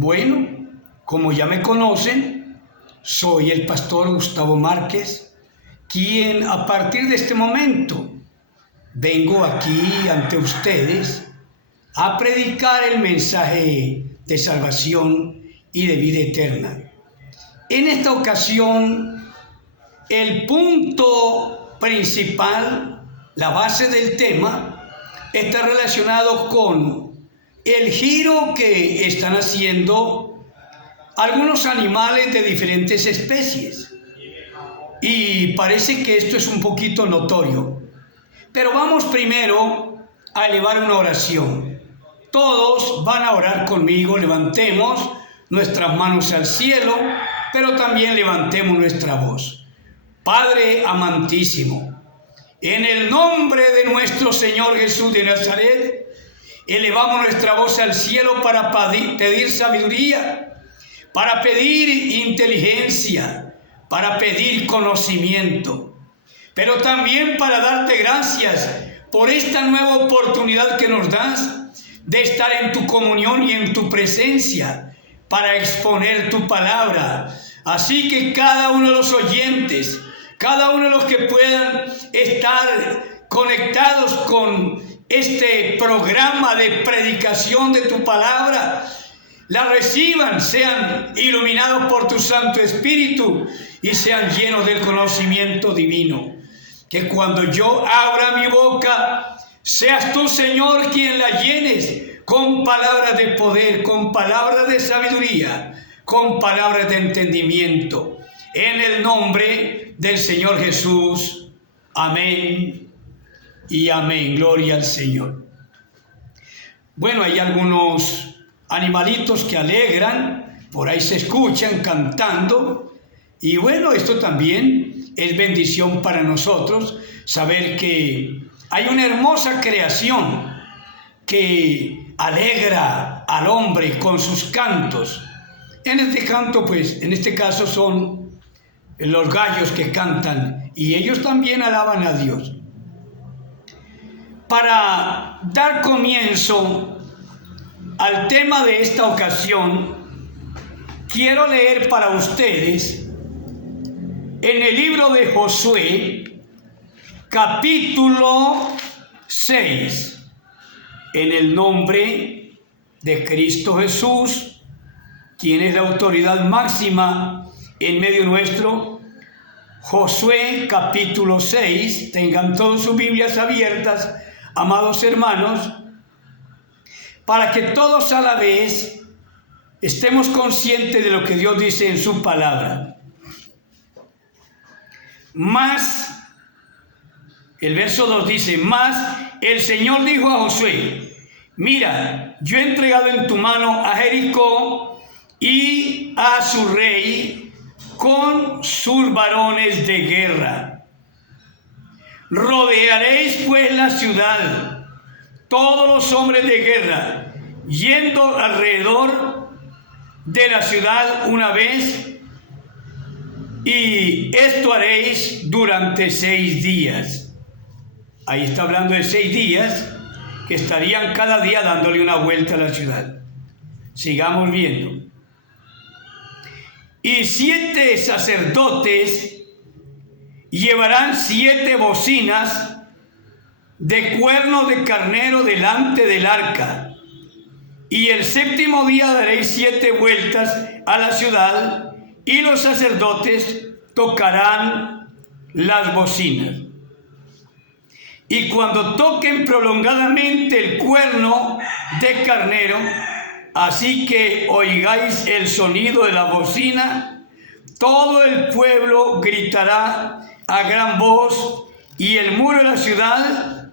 Bueno, como ya me conocen, soy el pastor Gustavo Márquez, quien a partir de este momento vengo aquí ante ustedes a predicar el mensaje de salvación y de vida eterna. En esta ocasión, el punto principal, la base del tema, está relacionado con el giro que están haciendo algunos animales de diferentes especies. Y parece que esto es un poquito notorio. Pero vamos primero a elevar una oración. Todos van a orar conmigo, levantemos nuestras manos al cielo, pero también levantemos nuestra voz. Padre amantísimo, en el nombre de nuestro Señor Jesús de Nazaret, elevamos nuestra voz al cielo para pedir sabiduría, para pedir inteligencia, para pedir conocimiento, pero también para darte gracias por esta nueva oportunidad que nos das de estar en tu comunión y en tu presencia para exponer tu palabra. Así que cada uno de los oyentes, cada uno de los que puedan estar conectados con este programa de predicación de tu palabra, la reciban, sean iluminados por tu Santo Espíritu y sean llenos del conocimiento divino. Que cuando yo abra mi boca, seas tú, Señor, quien la llenes con palabras de poder, con palabras de sabiduría, con palabras de entendimiento. En el nombre del Señor Jesús. Amén y amén. Gloria al Señor. Bueno, hay algunos animalitos que alegran, por ahí se escuchan cantando, y bueno, esto también es bendición para nosotros, saber que hay una hermosa creación que alegra al hombre con sus cantos. En este canto, pues, en este caso son los gallos que cantan, y ellos también alaban a Dios. Para dar comienzo al tema de esta ocasión, quiero leer para ustedes en el libro de Josué, capítulo 6, en el nombre de Cristo Jesús, quien es la autoridad máxima en medio nuestro. Josué, capítulo 6, tengan todas sus Biblias abiertas, amados hermanos, para que todos a la vez estemos conscientes de lo que Dios dice en su palabra. Más, el verso 2 dice, más el Señor dijo a Josué, mira, yo he entregado en tu mano a Jericó y a su rey con sus varones de guerra. Rodearéis pues la ciudad, todos los hombres de guerra, yendo alrededor de la ciudad una vez, y esto haréis durante 6 días. Ahí está hablando de 6 días que estarían cada día dándole una vuelta a la ciudad. Sigamos viendo. Y 7 sacerdotes llevarán 7 bocinas de cuernos de carnero delante del arca. Y el 7º día daréis 7 vueltas a la ciudad, y los sacerdotes tocarán las bocinas. Y cuando toquen prolongadamente el cuerno de carnero, así que oigáis el sonido de la bocina, todo el pueblo gritará a gran voz, y el muro de la ciudad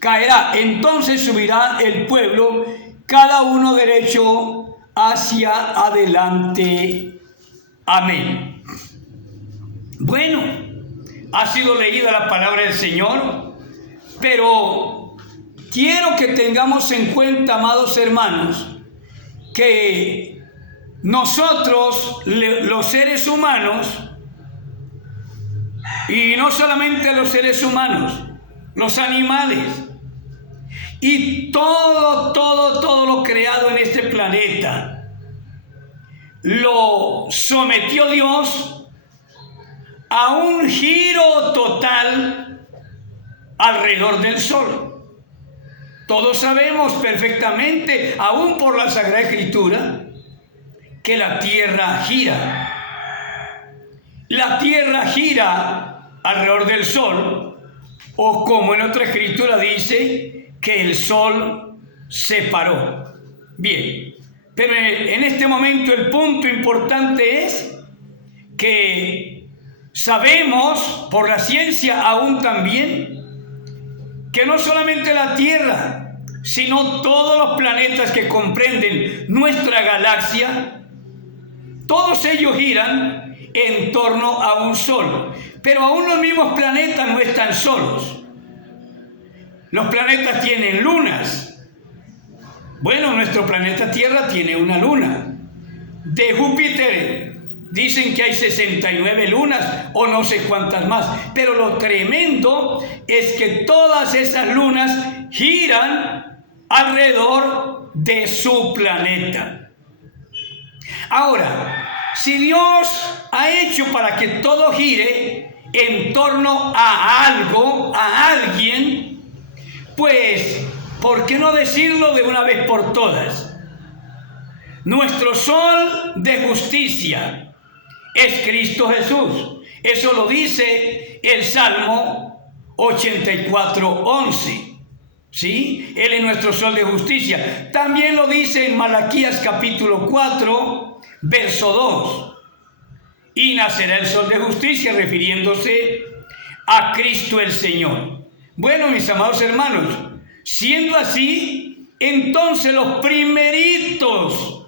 caerá, entonces subirá el pueblo, cada uno derecho hacia adelante. Amén. Bueno, ha sido leída la palabra del Señor, pero quiero que tengamos en cuenta, amados hermanos, que nosotros, los seres humanos, y no solamente los seres humanos, los animales, Y todo lo creado en este planeta lo sometió Dios a un giro total alrededor del sol. Todos sabemos perfectamente, aún por la Sagrada Escritura, que la tierra gira. La tierra gira alrededor del sol, o como en otra escritura dice, que el sol se paró. Bien, pero en este momento el punto importante es que sabemos por la ciencia aún también que no solamente la Tierra, sino todos los planetas que comprenden nuestra galaxia, todos ellos giran en torno a un sol. Pero aún los mismos planetas no están solos. Los planetas tienen lunas. Bueno, nuestro planeta Tierra tiene una luna. De Júpiter dicen que hay 69 lunas o no sé cuántas más. Pero lo tremendo es que todas esas lunas giran alrededor de su planeta. Ahora, si Dios ha hecho para que todo gire en torno a algo, a alguien, pues, ¿por qué no decirlo de una vez por todas? Nuestro sol de justicia es Cristo Jesús. Eso lo dice el Salmo 84:11. ¿Sí? Él es nuestro sol de justicia. También lo dice en Malaquías capítulo 4, verso 2. Y nacerá el sol de justicia, refiriéndose a Cristo el Señor. Bueno, mis amados hermanos, siendo así, entonces los primeritos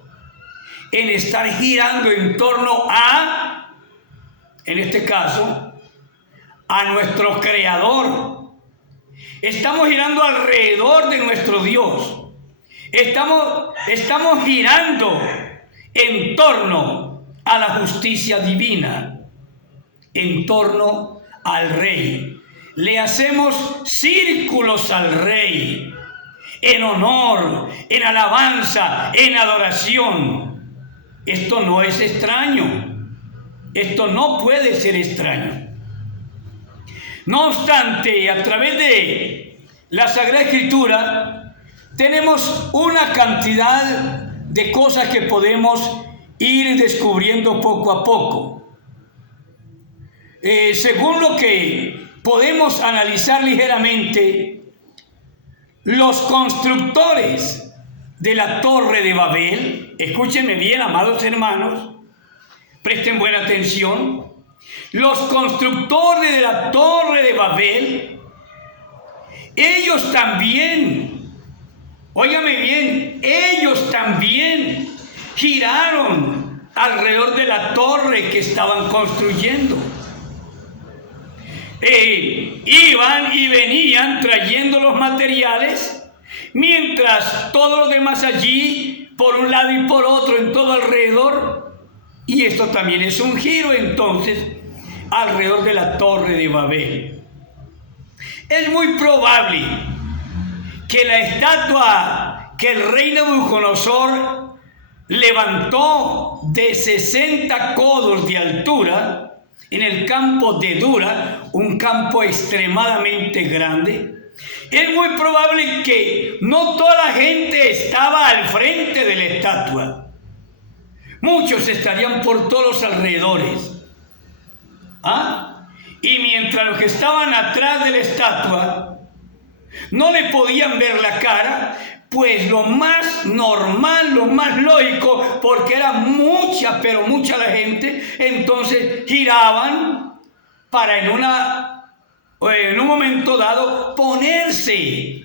en estar girando en torno a, en este caso, a nuestro Creador. Estamos girando alrededor de nuestro Dios. Estamos girando en torno a la justicia divina, en torno al Rey. Le hacemos círculos al Rey, en honor, en alabanza, en adoración. Esto no es extraño. Esto no puede ser extraño. No obstante, a través de la Sagrada Escritura, tenemos una cantidad de cosas que podemos ir descubriendo poco a poco. Según lo que podemos analizar ligeramente, los constructores de la Torre de Babel, escúchenme bien, amados hermanos, presten buena atención. Los constructores de la Torre de Babel, ellos también, óigame bien, ellos también giraron alrededor de la torre que estaban construyendo. Iban y venían trayendo los materiales, mientras todos los demás allí, por un lado y por otro, en todo alrededor. Y esto también es un giro entonces alrededor de la Torre de Babel. Es muy probable que la estatua que el rey Nabucodonosor levantó de 60 codos de altura en el campo de Dura, un campo extremadamente grande, es muy probable que no toda la gente estaba al frente de la estatua. Muchos estarían por todos los alrededores. Y mientras los que estaban atrás de la estatua no le podían ver la cara, pues lo más normal, lo más lógico, porque era mucha, pero mucha la gente, entonces giraban para en un momento dado ponerse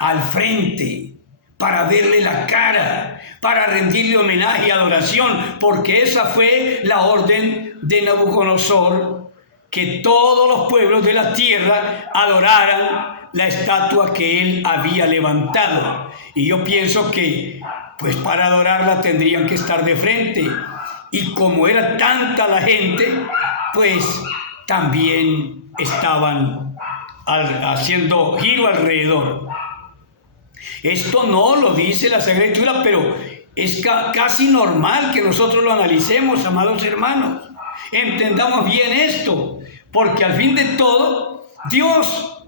al frente para verle la cara, para rendirle homenaje y adoración, porque esa fue la orden de Nabucodonosor, que todos los pueblos de la tierra adoraran la estatua que él había levantado. Y yo pienso que, pues para adorarla tendrían que estar de frente. Y como era tanta la gente, pues también estaban haciendo giro alrededor. Esto no lo dice la Sagrada Escritura, pero es casi normal que nosotros lo analicemos, amados hermanos. Entendamos bien esto, porque al fin de todo, Dios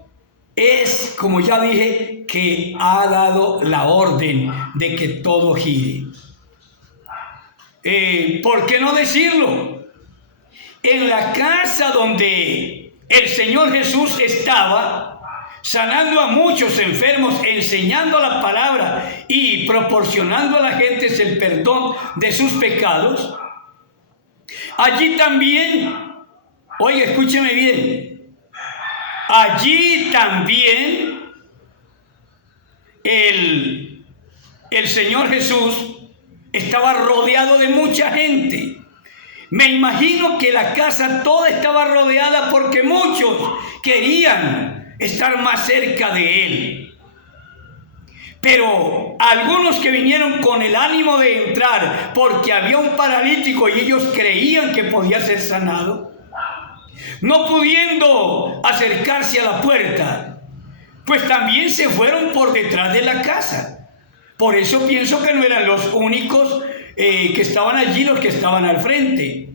es, como ya dije, que ha dado la orden de que todo gire. ¿Por qué no decirlo? En la casa donde el Señor Jesús estaba, sanando a muchos enfermos, enseñando la palabra y proporcionando a la gente el perdón de sus pecados, allí también, oye, escúcheme bien, allí también el Señor Jesús estaba rodeado de mucha gente. Me imagino que la casa toda estaba rodeada porque muchos querían estar más cerca de Él. Pero algunos que vinieron con el ánimo de entrar porque había un paralítico y ellos creían que podía ser sanado, no pudiendo acercarse a la puerta, pues también se fueron por detrás de la casa. Por eso pienso que no eran los únicos que estaban allí, los que estaban al frente.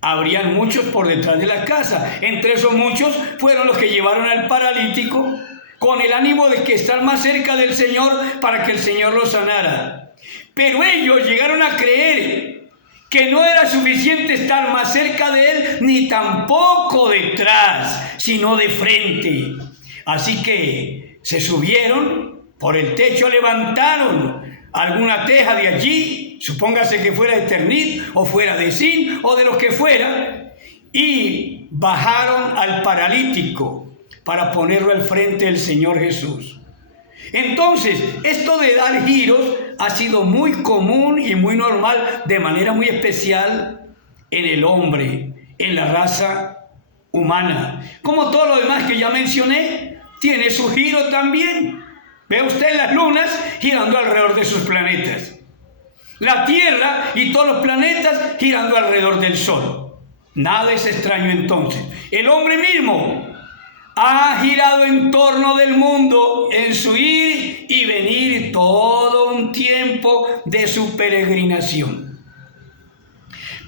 Habrían muchos por detrás de la casa. Entre esos muchos fueron los que llevaron al paralítico con el ánimo de que estar más cerca del Señor para que el Señor lo sanara. Pero ellos llegaron a creer que no era suficiente estar más cerca de Él, ni tampoco detrás, sino de frente. Así que se subieron, por el techo levantaron alguna teja de allí, supóngase que fuera de Ternit o fuera de zinc o de lo que fuera, y bajaron al paralítico para ponerlo al frente del Señor Jesús. Entonces, esto de dar giros ha sido muy común y muy normal, de manera muy especial en el hombre, en la raza humana. Como todo lo demás que ya mencioné, tiene su giro también. Ve usted las lunas girando alrededor de sus planetas, la Tierra y todos los planetas girando alrededor del Sol. Nada es extraño entonces. El hombre mismo ha girado en torno del mundo en su ir y venir todo un tiempo de su peregrinación.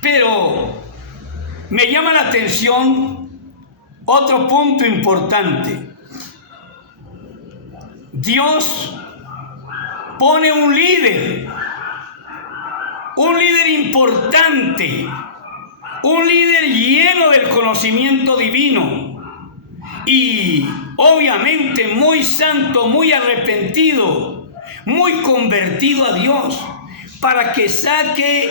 Pero me llama la atención otro punto importante. Dios pone un líder importante, un líder lleno del conocimiento divino y obviamente muy santo, muy arrepentido, muy convertido a Dios, para que saque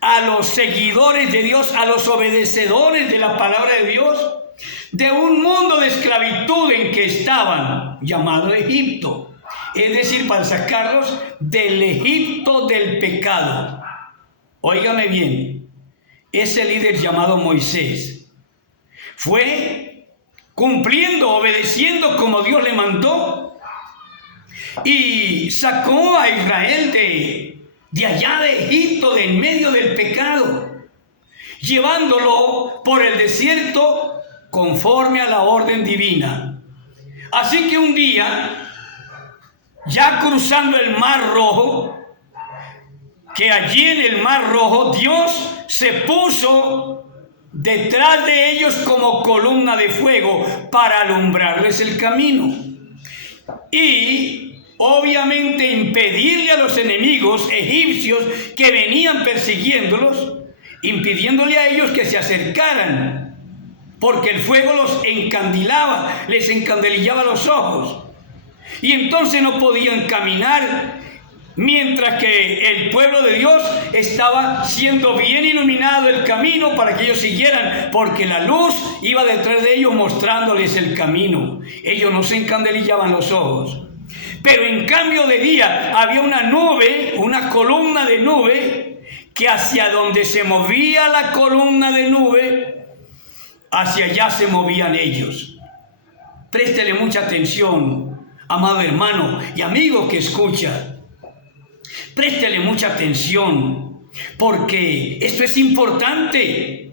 a los seguidores de Dios, a los obedecedores de la palabra de Dios, de un mundo de esclavitud en que estaban, llamado Egipto. Es decir, para sacarlos del Egipto del pecado. Óigame bien, ese líder llamado Moisés fue cumpliendo, obedeciendo como Dios le mandó, y sacó a Israel de allá de Egipto, de en medio del pecado, llevándolo por el desierto conforme a la orden divina. Así que un día, ya cruzando el Mar Rojo, que allí en el Mar Rojo Dios se puso detrás de ellos como columna de fuego para alumbrarles el camino y obviamente impedirle a los enemigos egipcios que venían persiguiéndolos, impidiéndole a ellos que se acercaran, porque el fuego los encandilaba, les encandilaba los ojos, y entonces no podían caminar, mientras que el pueblo de Dios estaba siendo bien iluminado el camino para que ellos siguieran, porque la luz iba detrás de ellos mostrándoles el camino. Ellos no se encandilillaban los ojos. Pero en cambio de día había una nube, una columna de nube, que hacia donde se movía la columna de nube, hacia allá se movían ellos. Préstele mucha atención, amado hermano y amigo que escucha. Préstele mucha atención, porque esto es importante.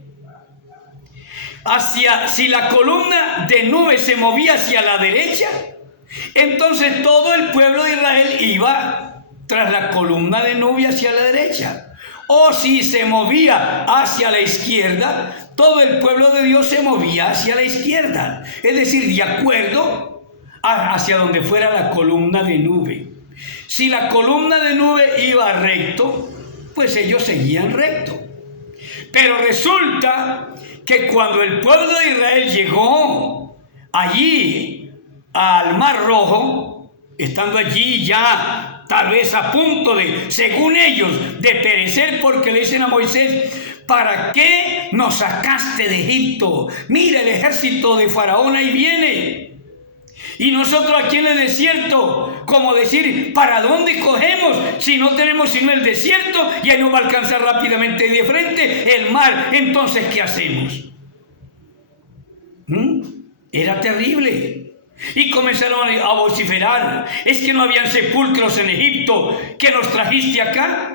Si la columna de nube se movía hacia la derecha, Entonces todo el pueblo de Israel iba tras la columna de nube hacia la derecha. O si se movía hacia la izquierda, todo el pueblo de Dios se movía hacia la izquierda. Es decir, de acuerdo hacia donde fuera la columna de nube. Si la columna de nube iba recto, pues ellos seguían recto. Pero resulta que cuando el pueblo de Israel llegó allí al Mar Rojo, estando allí ya tal vez a punto de, según ellos, de perecer, porque le dicen a Moisés: ¿para qué nos sacaste de Egipto? Mira, el ejército de Faraón ahí viene. Y nosotros aquí en el desierto, como decir, ¿para dónde cogemos si no tenemos sino el desierto y ahí nos va a alcanzar rápidamente de frente el mar? Entonces, ¿qué hacemos? Era terrible. Y comenzaron a vociferar: es que no habían sepulcros en Egipto, que nos trajiste acá.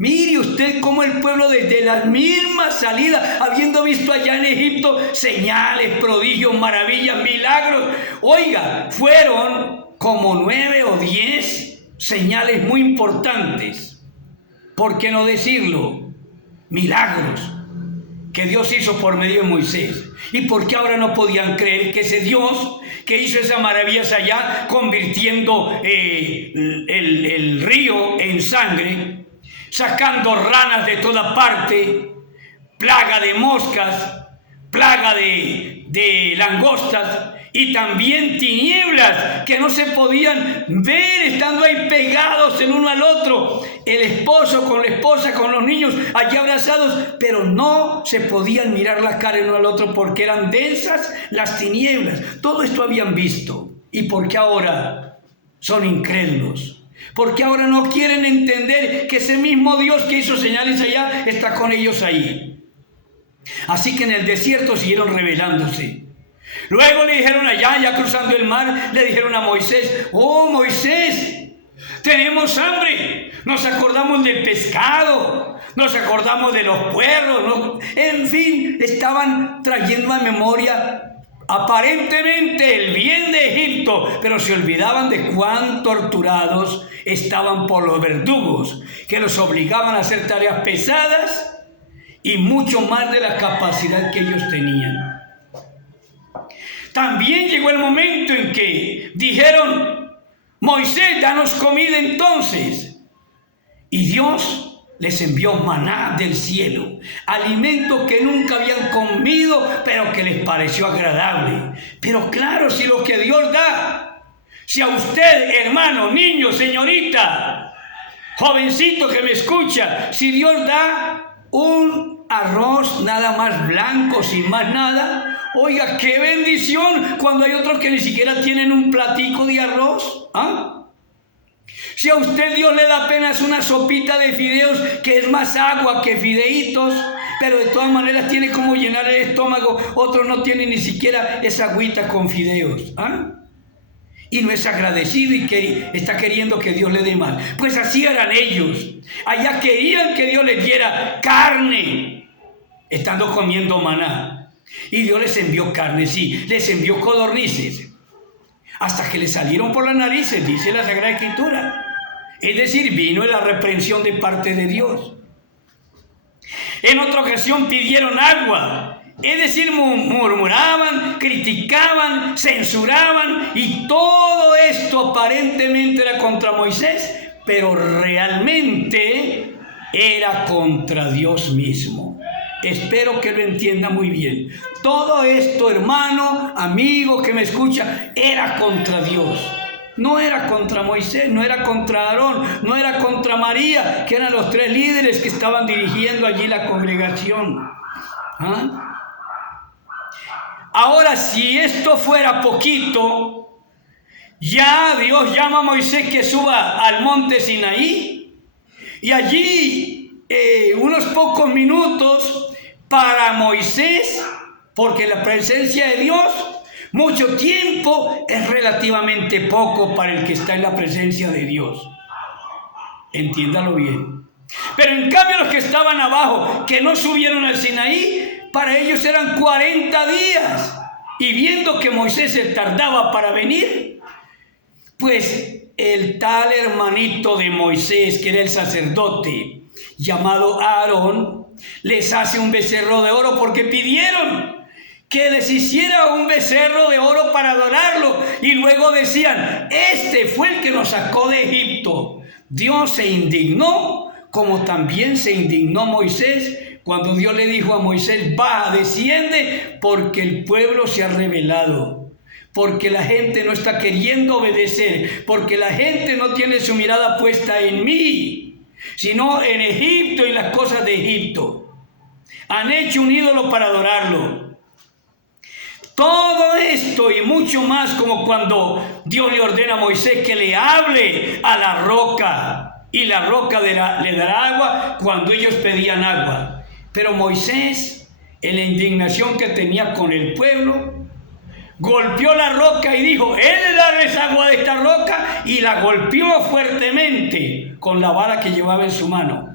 Mire usted cómo el pueblo desde las mismas salidas, habiendo visto allá en Egipto señales, prodigios, maravillas, milagros, oiga, fueron como 9 o 10 señales muy importantes. ¿Por qué no decirlo? Milagros que Dios hizo por medio de Moisés. ¿Y por qué ahora no podían creer que ese Dios que hizo esas maravillas allá, convirtiendo el río en sangre, sacando ranas de toda parte, plaga de moscas, plaga de langostas, y también tinieblas que no se podían ver, estando ahí pegados el uno al otro, el esposo con la esposa, con los niños allí abrazados, pero no se podían mirar la cara el uno al otro porque eran densas las tinieblas? Todo esto habían visto. ¿Y por qué ahora son incrédulos? ¿Por qué ahora no quieren entender que ese mismo Dios que hizo señales allá está con ellos ahí? Así que en el desierto siguieron rebelándose. Luego le dijeron allá, ya cruzando el mar, le dijeron a Moisés: oh Moisés, tenemos hambre. Nos acordamos del pescado, nos acordamos de los puerros, en fin, estaban trayendo a memoria aparentemente el bien de Egipto, pero se olvidaban de cuán torturados estaban por los verdugos, que los obligaban a hacer tareas pesadas y mucho más de la capacidad que ellos tenían. También llegó el momento en que dijeron: Moisés, danos comida entonces. Y Dios les envió maná del cielo, alimento que nunca habían comido, pero que les pareció agradable. Pero claro, si lo que Dios da, si a usted, hermano, niño, señorita, jovencito que me escucha, si Dios da un arroz nada más blanco, sin más nada, oiga, qué bendición, cuando hay otros que ni siquiera tienen un platico de arroz. Si a usted Dios le da apenas una sopita de fideos, que es más agua que fideitos, pero de todas maneras tiene como llenar el estómago, otros no tienen ni siquiera esa agüita con fideos. Y no es agradecido y que está queriendo que Dios le dé más. Pues así eran ellos. Allá querían que Dios les diera carne, estando comiendo maná. Y Dios les envió carne, sí, les envió codornices, hasta que les salieron por las narices, dice la Sagrada Escritura. Es decir, vino la reprensión de parte de Dios. En otra ocasión pidieron agua. Es decir, murmuraban, criticaban, censuraban, y todo esto aparentemente era contra Moisés, pero realmente era contra Dios mismo. Espero que lo entienda muy bien. Todo esto, hermano, amigo que me escucha, era contra Dios. No era contra Moisés, no era contra Aarón, no era contra María, que eran los 3 líderes que estaban dirigiendo allí la congregación. Ahora, si esto fuera poquito, ya Dios llama a Moisés que suba al monte Sinaí, y allí unos pocos minutos para Moisés, porque la presencia de Dios, mucho tiempo es relativamente poco para el que está en la presencia de Dios. Entiéndalo bien. Pero en cambio los que estaban abajo, que no subieron al Sinaí, para ellos eran 40 días. Y viendo que Moisés se tardaba para venir, Pues el tal hermanito de Moisés, que era el sacerdote, llamado Aarón, les hace un becerro de oro porque pidieron que les hiciera un becerro de oro para adorarlo. Y luego decían, este fue el que nos sacó de Egipto. Dios se indignó, como también se indignó Moisés, cuando Dios le dijo a Moisés, baja, desciende, porque el pueblo se ha rebelado, porque la gente no está queriendo obedecer, porque la gente no tiene su mirada puesta en mí, sino en Egipto y las cosas de Egipto. Han hecho un ídolo para adorarlo. Todo esto y mucho más, como cuando Dios le ordena a Moisés que le hable a la roca, y la roca le dará agua cuando ellos pedían agua. Pero Moisés, en la indignación que tenía con el pueblo, golpeó la roca y dijo, he de darles agua de esta roca, y la golpeó fuertemente con la vara que llevaba en su mano.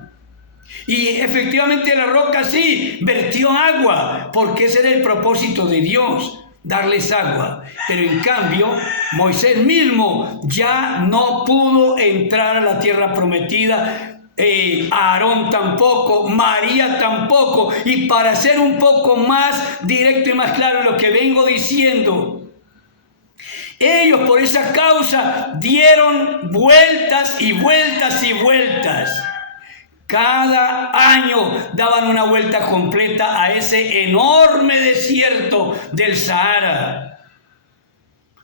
Y efectivamente la roca sí vertió agua, porque ese era el propósito de Dios, darles agua. Pero en cambio, Moisés mismo ya no pudo entrar a la tierra prometida, Aarón tampoco, María tampoco. Y para ser un poco más directo y más claro en lo que vengo diciendo, ellos por esa causa dieron vueltas y vueltas y vueltas. Cada año daban una vuelta completa a ese enorme desierto del Sahara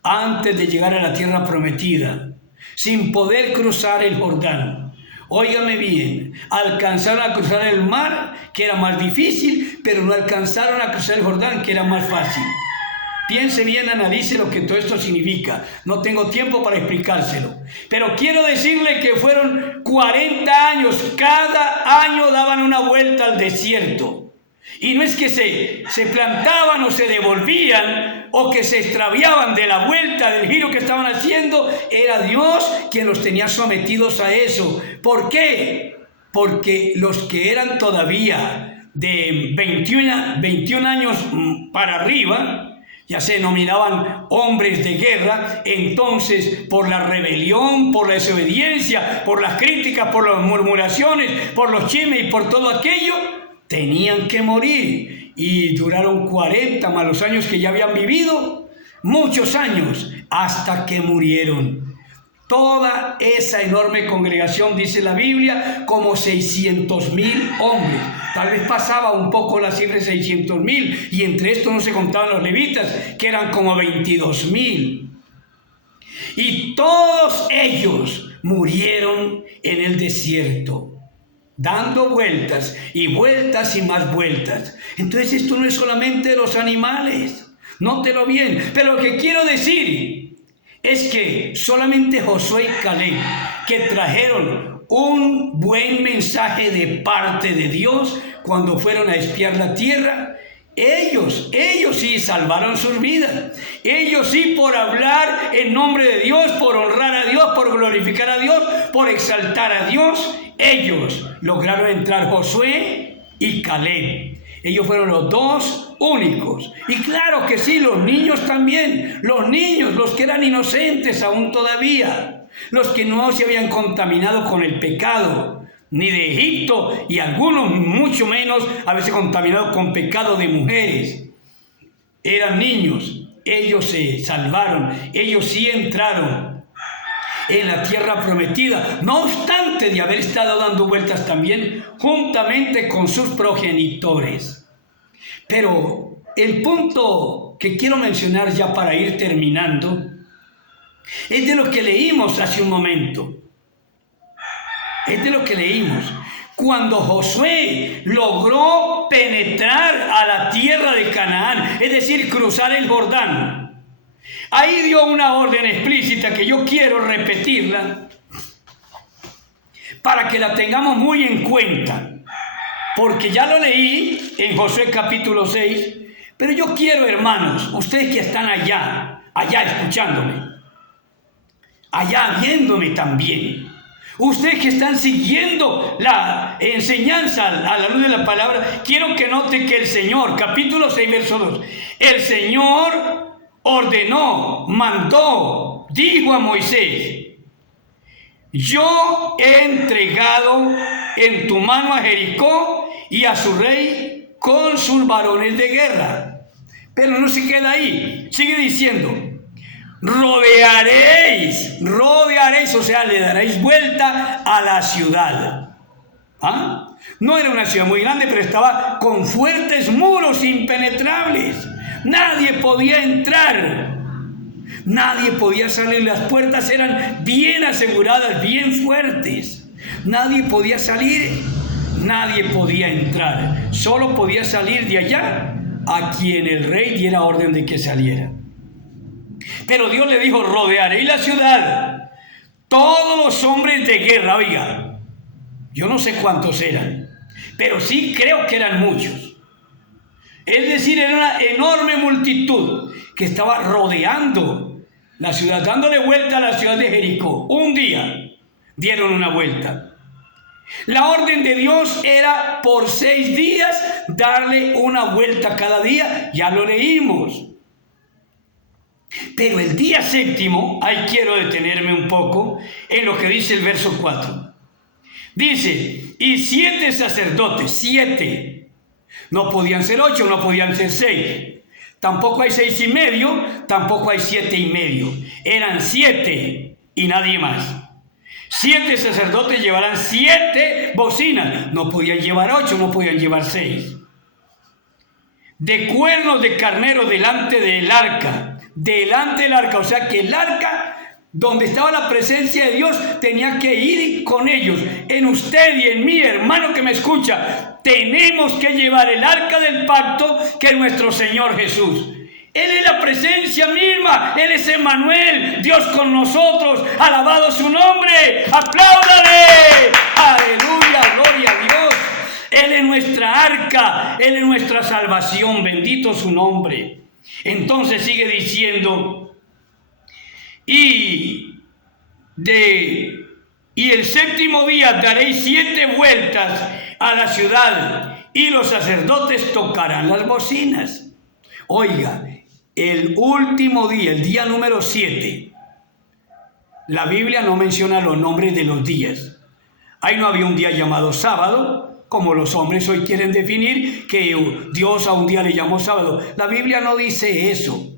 antes de llegar a la tierra prometida, sin poder cruzar el Jordán. Óigame bien, alcanzaron a cruzar el mar, que era más difícil, pero no alcanzaron a cruzar el Jordán, que era más fácil. Piense bien, analice lo que todo esto significa. No tengo tiempo para explicárselo. Pero quiero decirle que fueron 40 años. Cada año daban una vuelta al desierto. Y no es que se plantaban o se devolvían o que se extraviaban de la vuelta, del giro que estaban haciendo. Era Dios quien los tenía sometidos a eso. ¿Por qué? Porque los que eran todavía de 21 años para arriba, ya se denominaban hombres de guerra. Entonces, por la rebelión, por la desobediencia, por las críticas, por las murmuraciones, por los chismes y por todo aquello, tenían que morir. Y duraron 40 más los años que ya habían vivido, muchos años, hasta que murieron. Toda esa enorme congregación, dice la Biblia, como 600,000 hombres. Tal vez pasaba un poco la cifra de 600,000, y entre estos no se contaban los levitas, que eran como 22,000. Y todos ellos murieron en el desierto, dando vueltas y vueltas y más vueltas. Entonces esto no es solamente de los animales, nótelo bien. Pero lo que quiero decir es que solamente Josué y Caleb, que trajeron un buen mensaje de parte de Dios cuando fueron a espiar la tierra, ellos sí salvaron sus vidas. Ellos sí, por hablar en nombre de Dios, por honrar a Dios, por glorificar a Dios, por exaltar a Dios, ellos lograron entrar, Josué y Caleb. Ellos fueron los dos únicos. Y claro que sí, los niños también. Los niños, los que eran inocentes aún todavía. Los que no se habían contaminado con el pecado, ni de Egipto, y algunos mucho menos haberse contaminado con pecado de mujeres. Eran niños. Ellos se salvaron. Ellos sí entraron en la tierra prometida, no obstante de haber estado dando vueltas también juntamente con sus progenitores. Pero el punto que quiero mencionar ya para ir terminando es de lo que leímos hace un momento. Es de lo que leímos. Cuando Josué logró penetrar a la tierra de Canaán, es decir, cruzar el Jordán, ahí dio una orden explícita que yo quiero repetirla para que la tengamos muy en cuenta, porque ya lo leí en Josué capítulo 6, pero yo quiero, hermanos, ustedes que están allá escuchándome, allá viéndome también, ustedes que están siguiendo la enseñanza a la luz de la palabra, quiero que noten que el Señor, capítulo 6, verso 2, el Señor ordenó, mandó dijo a Moisés: yo he entregado en tu mano a Jericó y a su rey con sus varones de guerra. Pero no se queda ahí, sigue diciendo: rodearéis, o sea, le daréis vuelta a la ciudad. ¿Ah? No era una ciudad muy grande, pero estaba con fuertes muros impenetrables. Nadie podía entrar. Nadie podía salir, las puertas eran bien aseguradas, bien fuertes. Nadie podía salir, nadie podía entrar. Solo podía salir de allá a quien el rey diera orden de que saliera. Pero Dios le dijo: rodearéis la ciudad, todos los hombres de guerra. Oiga, yo no sé cuántos eran, pero sí creo que eran muchos. Es decir, era una enorme multitud que estaba rodeando la ciudad, dándole vuelta a la ciudad de Jericó. Un día dieron una vuelta. La orden de Dios era por 6 días darle una vuelta cada día. Ya lo leímos. Pero el día séptimo, ahí quiero detenerme un poco en lo que dice el verso 4. Dice: y 7 sacerdotes, 7. No podían ser 8, no podían ser 6. Tampoco hay 6 y medio, tampoco hay 7 y medio. Eran 7 y nadie más. 7 sacerdotes llevarán 7 bocinas. No podían llevar 8, no podían llevar 6. De cuernos de carnero delante del arca. Delante del arca. O sea que el arca, donde estaba la presencia de Dios, tenía que ir con ellos. En usted y en mí, hermano que me escucha, tenemos que llevar el arca del pacto, que es nuestro Señor Jesús. Él es la presencia misma, Él es Emmanuel, Dios con nosotros. Alabado su nombre, apláudale, aleluya, gloria a Dios. Él es nuestra arca, Él es nuestra salvación, bendito su nombre. Entonces sigue diciendo: y el séptimo día daréis 7 vueltas a la ciudad, y los sacerdotes tocarán las bocinas. Oiga, el último día, el día número 7, la Biblia no menciona los nombres de los días. Ahí no había un día llamado sábado, como los hombres hoy quieren definir, que Dios a un día le llamó sábado. La Biblia no dice eso.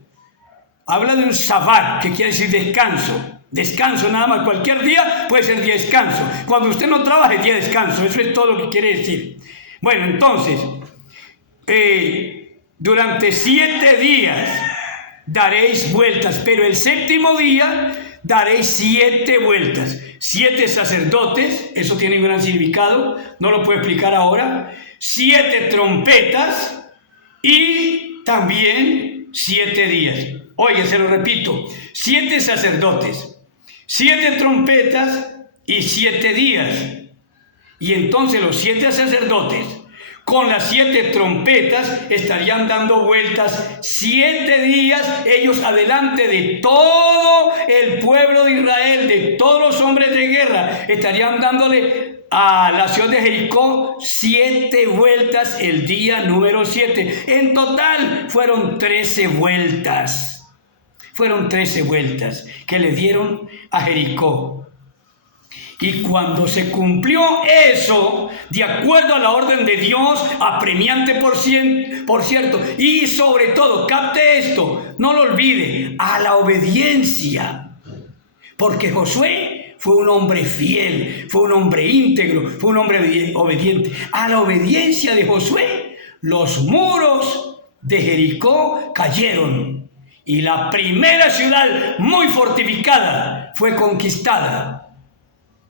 Habla de un sabbat, que quiere decir descanso. Descanso nada más. Cualquier día puede ser día de descanso. Cuando usted no trabaja es día de descanso. Eso es todo lo que quiere decir. Bueno, entonces, durante 7 días daréis vueltas, pero el séptimo día daréis 7 vueltas. 7 sacerdotes, eso tiene un gran significado, no lo puedo explicar ahora. 7 trompetas y también 7 días. Oye, se lo repito: 7 sacerdotes, 7 trompetas y 7 días. Y entonces los 7 sacerdotes con las 7 trompetas estarían dando vueltas 7 días, ellos adelante de todo el pueblo de Israel, de todos los hombres de guerra, estarían dándole a la ciudad de Jericó 7 vueltas el día número 7. En total fueron 13 vueltas. Fueron 13 vueltas que le dieron a Jericó. Y cuando se cumplió eso, de acuerdo a la orden de Dios, apremiante por cierto, y sobre todo, capte esto, no lo olvide, a la obediencia. Porque Josué fue un hombre fiel, fue un hombre íntegro, fue un hombre obediente. A la obediencia de Josué, los muros de Jericó cayeron. Y la primera ciudad muy fortificada fue conquistada.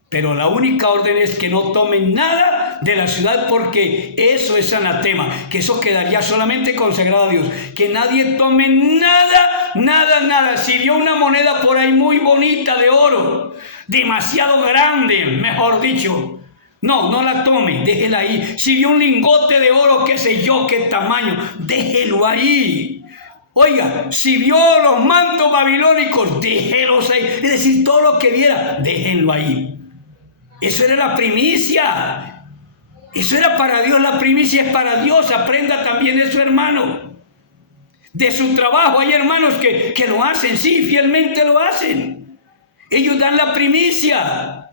Pero la única orden es que no tomen nada de la ciudad, porque eso es anatema, que eso quedaría solamente consagrado a Dios. Que nadie tome nada. Si vio una moneda por ahí muy bonita de oro, demasiado grande, mejor dicho, no la tome, déjela ahí. Si vio un lingote de oro, qué sé yo, qué tamaño, déjelo ahí. Oiga, si vio los mantos babilónicos, déjelos ahí. Es decir, todo lo que viera, déjenlo ahí. Eso era la primicia. Eso era para Dios, la primicia es para Dios. Aprenda también eso, hermano. De su trabajo hay hermanos que lo hacen, sí, fielmente lo hacen. Ellos dan la primicia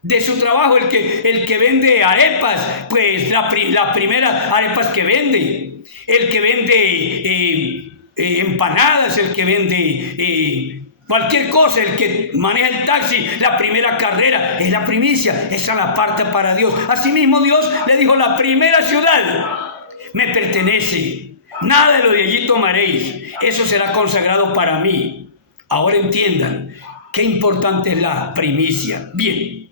de su trabajo. El que vende arepas, pues las primeras arepas que vende. El que vende empanadas, el que vende cualquier cosa, el que maneja el taxi, la primera carrera, es la primicia. Esa la aparta para Dios. Asimismo Dios le dijo: la primera ciudad me pertenece. Nada de lo de allí tomaréis. Eso será consagrado para mí. Ahora entiendan qué importante es la primicia. Bien,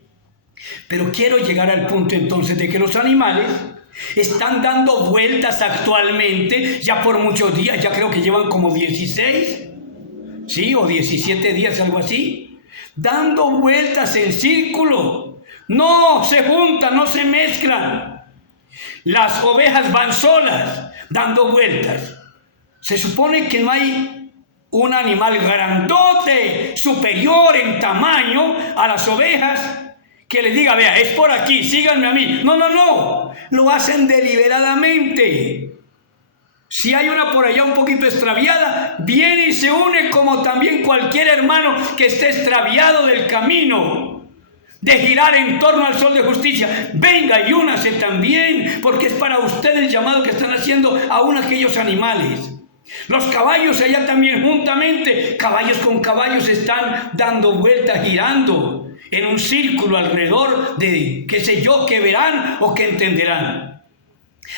pero quiero llegar al punto entonces de que los animales están dando vueltas actualmente, ya por muchos días, ya creo que llevan como 16, ¿sí? O 17 días, algo así, dando vueltas en círculo. No se juntan, no se mezclan. Las ovejas van solas, dando vueltas. Se supone que no hay un animal grandote, superior en tamaño a las ovejas, que les diga: vea, es por aquí, síganme a mí. No, no, no. Lo hacen deliberadamente. Si hay una por allá un poquito extraviada, viene y se une, como también cualquier hermano que esté extraviado del camino de girar en torno al sol de justicia. Venga y únase también, porque es para usted el llamado que están haciendo aún aquellos animales. Los caballos allá también juntamente, caballos con caballos, están dando vueltas, girando en un círculo alrededor de qué sé yo, que verán o que entenderán.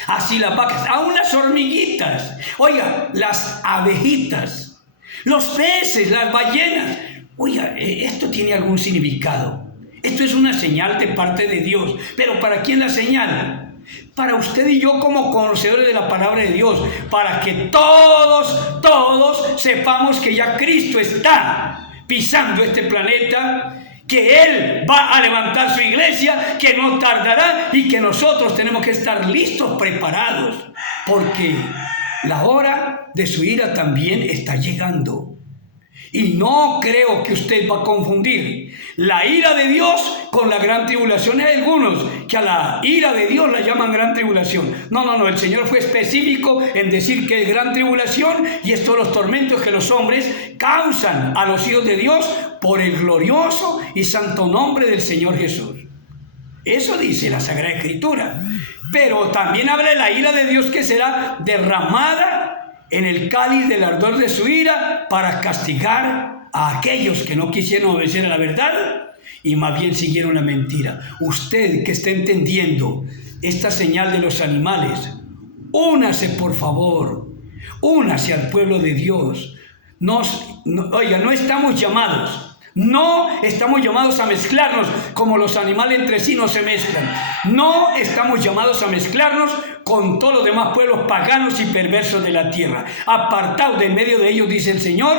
Así las vacas, aún las hormiguitas, oiga, las abejitas, los peces, las ballenas. Oiga, esto tiene algún significado. Esto es una señal de parte de Dios. ¿Pero para quién la señal? Para usted y yo como conocedores de la palabra de Dios. Para que todos sepamos que ya Cristo está pisando este planeta, que Él va a levantar su iglesia, que no tardará y que nosotros tenemos que estar listos, preparados. Porque la hora de su ira también está llegando. Y no creo que usted va a confundir la ira de Dios con la gran tribulación. Hay algunos que a la ira de Dios la llaman gran tribulación. No, el Señor fue específico en decir que es gran tribulación, y es todos los tormentos que los hombres causan a los hijos de Dios por el glorioso y santo nombre del Señor Jesús. Eso dice la Sagrada Escritura. Pero también habla de la ira de Dios que será derramada en el cáliz del ardor de su ira para castigar a aquellos que no quisieron obedecer a la verdad y más bien siguieron la mentira. Usted que está entendiendo esta señal de los animales, únase por favor, únase al pueblo de Dios. No estamos llamados a mezclarnos como los animales entre sí no se mezclan. No estamos llamados a mezclarnos con todos los demás pueblos paganos y perversos de la tierra. Apartaos de en medio de ellos, dice el Señor,